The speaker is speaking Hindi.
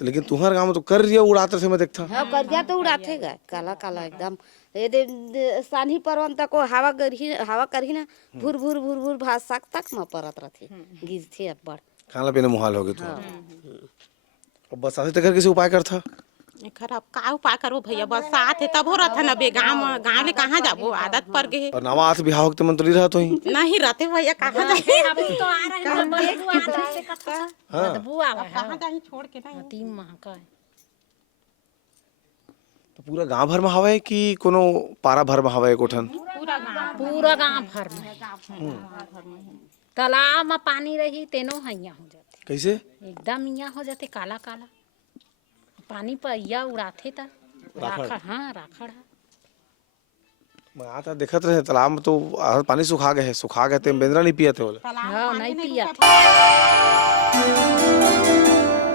लेकिन तुम्हारे गाँव में तो कर रही उड़ाते थे मैं देखता। हाँ करिया तो उड़ाते गए काला काला एकदम ये सानी परवन तक हवा करही ना भूर भूर भूर भूर भास तक में परत रहती गिर थे अब्बड़ खाना पीना मुहाल हो गया हाँ तो बरसाती तक कैसे उपाय करता। खराब का उपाय करो भैया बरसात है तब हो रहा था ना बे गाँव गाँव ले कहाँ जाबो आदत पड़ गई और नवा आत बिहाव के मन तो नहीं रहा तो ही नहीं रहते भैया कहाँ जाए तो आ रहे हैं बदबू आ रही है बदबू आ रहा कहाँ जाए छोड़ के नहीं 3 माह का है। तो पूरा गांव भर में हवा कि कोनो पारा भर में हवा है कोठन। पूरा गांव भर में तालाब में पानी रही तेनो हैया हो जाते कैसे एकदम यहाँ हो जाते काला काला पानी पर उड़ाते था राखड़ हाँ राखड़ है। मैं आता देखत रहे तालाब में तो पानी सुखा गए थे बेंद्रा नहीं पिया थे बोले। हाँ नहीं पिया था